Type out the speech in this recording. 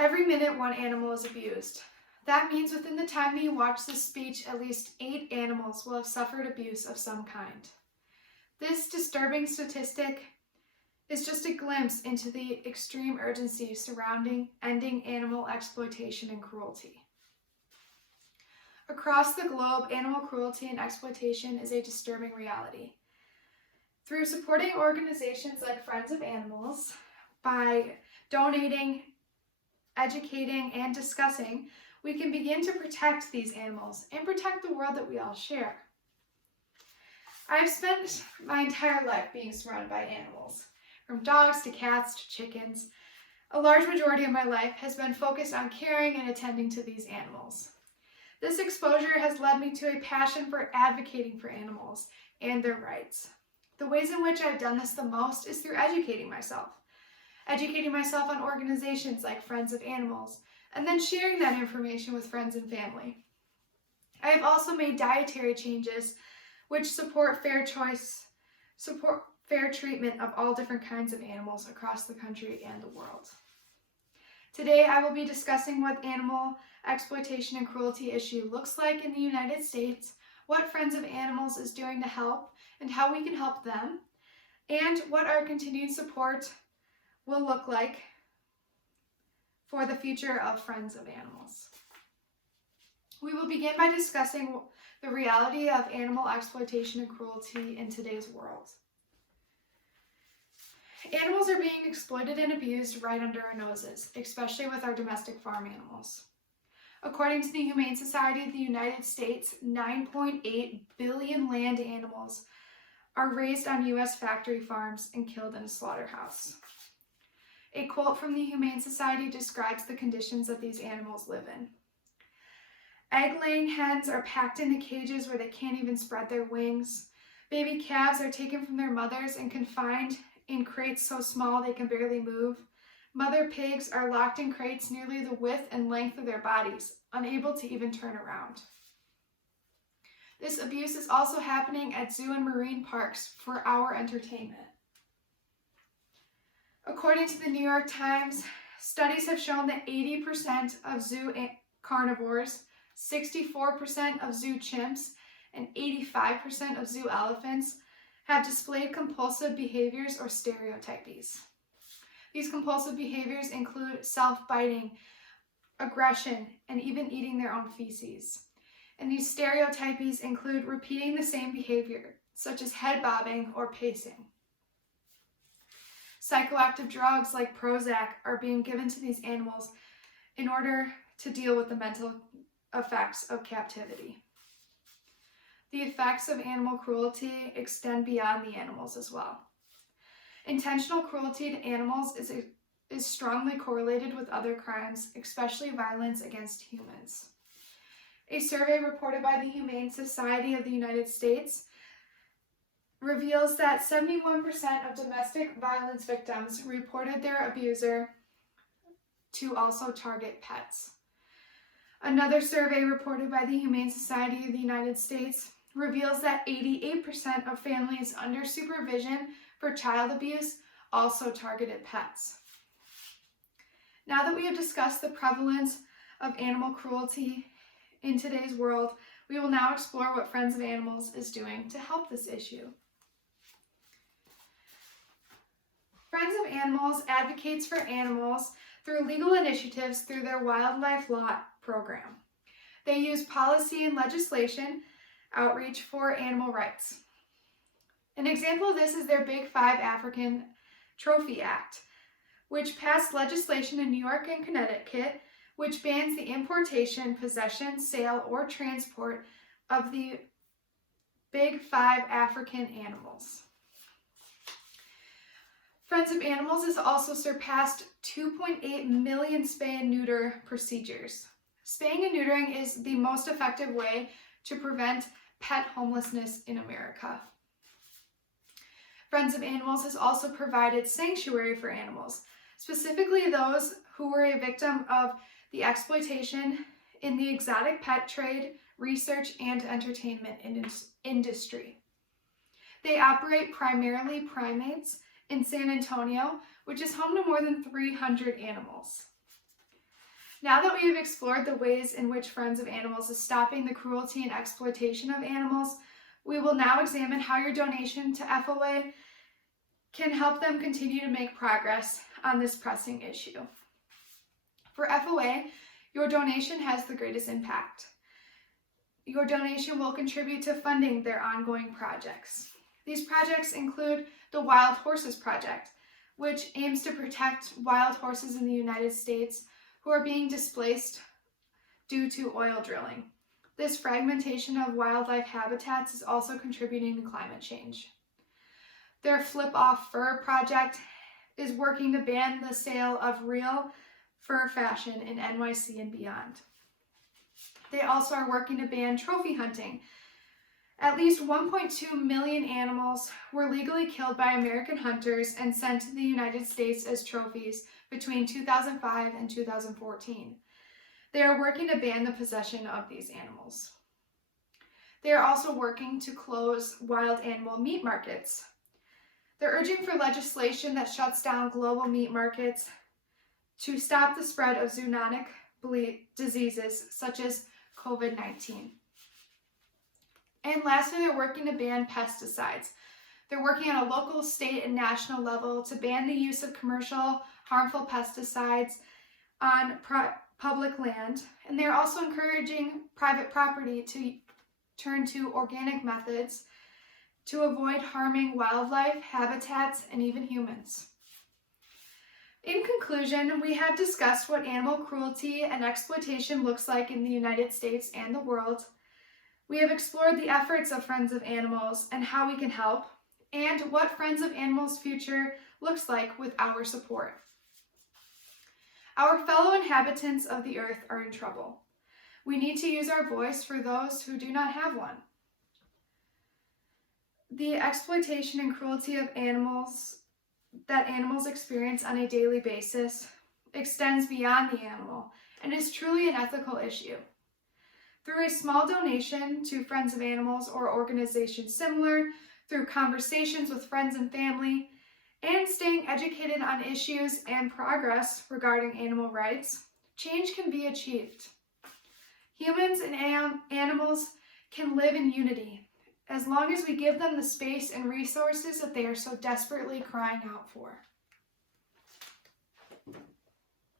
Every minute, one animal is abused. That means within the time that you watch this speech, at least 8 animals will have suffered abuse of some kind. This disturbing statistic is just a glimpse into the extreme urgency surrounding ending animal exploitation and cruelty. Across the globe, animal cruelty and exploitation is a disturbing reality. Through supporting organizations like Friends of Animals, by donating, educating, and discussing, we can begin to protect these animals and protect the world that we all share. I've spent my entire life being surrounded by animals, from dogs to cats to chickens. A large majority of my life has been focused on caring and attending to these animals. This exposure has led me to a passion for advocating for animals and their rights. The ways in which I've done this the most is through educating myself on organizations like Friends of Animals, and then sharing that information with friends and family. I have also made dietary changes which support fair treatment of all different kinds of animals across the country and the world. Today, I will be discussing what animal exploitation and cruelty issue looks like in the United States, what Friends of Animals is doing to help, and how we can help them, and what our continued support will look like for the future of Friends of Animals. We will begin by discussing the reality of animal exploitation and cruelty in today's world. Animals are being exploited and abused right under our noses, especially with our domestic farm animals. According to the Humane Society of the United States, 9.8 billion land animals are raised on U.S. factory farms and killed in a slaughterhouse. A quote from the Humane Society describes the conditions that these animals live in. Egg-laying hens are packed into cages where they can't even spread their wings. Baby calves are taken from their mothers and confined in crates so small they can barely move. Mother pigs are locked in crates nearly the width and length of their bodies, unable to even turn around. This abuse is also happening at zoo and marine parks for our entertainment. According to the New York Times, studies have shown that 80% of zoo carnivores, 64% of zoo chimps, and 85% of zoo elephants have displayed compulsive behaviors or stereotypies. These compulsive behaviors include self-biting, aggression, and even eating their own feces. And these stereotypies include repeating the same behavior, such as head bobbing or pacing. Psychoactive drugs like Prozac are being given to these animals in order to deal with the mental effects of captivity. The effects of animal cruelty extend beyond the animals as well. Intentional cruelty to animals is strongly correlated with other crimes, especially violence against humans. A survey reported by the Humane Society of the United States reveals that 71% of domestic violence victims reported their abuser to also target pets. Another survey reported by the Humane Society of the United States reveals that 88% of families under supervision for child abuse also targeted pets. Now that we have discussed the prevalence of animal cruelty in today's world, we will now explore what Friends of Animals is doing to help this issue. Friends of Animals advocates for animals through legal initiatives through their Wildlife Law program. They use policy and legislation outreach for animal rights. An example of this is their Big Five African Trophy Act, which passed legislation in New York and Connecticut, which bans the importation, possession, sale, or transport of the Big Five African animals. Friends of Animals has also surpassed 2.8 million spay and neuter procedures. Spaying and neutering is the most effective way to prevent pet homelessness in America. Friends of Animals has also provided sanctuary for animals, specifically those who were a victim of the exploitation in the exotic pet trade, research, and entertainment industry. They operate primarily primates in San Antonio, which is home to more than 300 animals. Now that we have explored the ways in which Friends of Animals is stopping the cruelty and exploitation of animals, we will now examine how your donation to FOA can help them continue to make progress on this pressing issue. For FOA, your donation has the greatest impact. Your donation will contribute to funding their ongoing projects. These projects include the Wild Horses Project, which aims to protect wild horses in the United States who are being displaced due to oil drilling. This fragmentation of wildlife habitats is also contributing to climate change. Their Flip Off Fur project is working to ban the sale of real fur fashion in NYC and beyond. They also are working to ban trophy hunting. At least 1.2 million animals were legally killed by American hunters and sent to the United States as trophies between 2005 and 2014. They are working to ban the possession of these animals. They are also working to close wild animal meat markets. They're urging for legislation that shuts down global meat markets to stop the spread of zoonotic diseases such as COVID-19. And lastly, they're working to ban pesticides. They're working on a local, state, and national level to ban the use of commercial harmful pesticides on public land. And they're also encouraging private property to turn to organic methods to avoid harming wildlife, habitats, and even humans. In conclusion, we have discussed what animal cruelty and exploitation looks like in the United States and the world. We have explored the efforts of Friends of Animals and how we can help, and what Friends of Animals' future looks like with our support. Our fellow inhabitants of the earth are in trouble. We need to use our voice for those who do not have one. The exploitation and cruelty of animals that animals experience on a daily basis extends beyond the animal and is truly an ethical issue. Through a small donation to Friends of Animals or organizations similar, through conversations with friends and family, and staying educated on issues and progress regarding animal rights, change can be achieved. Humans and animals can live in unity as long as we give them the space and resources that they are so desperately crying out for.